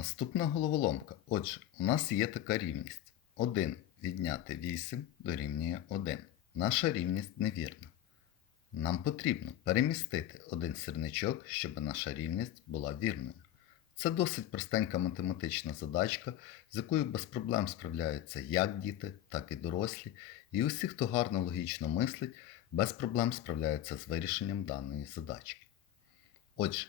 Наступна головоломка. Отже, у нас є така рівність. 1 відняти 8 дорівнює 1. Наша рівність невірна. Нам потрібно перемістити один сірничок, щоб наша рівність була вірною. Це досить простенька математична задачка, з якою без проблем справляються як діти, так і дорослі, і усі, хто гарно логічно мислить, без проблем справляються з вирішенням даної задачки. Отже,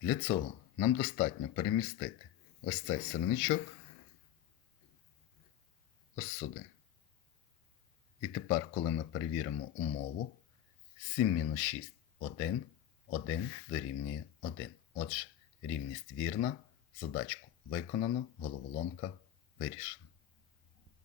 Для цього нам достатньо перемістити ось цей сирничок ось сюди. І тепер, коли ми перевіримо умову, 7 мінус 6 1, 1 дорівнює 1. Отже, рівність вірна, задачку виконано, головоломка вирішена.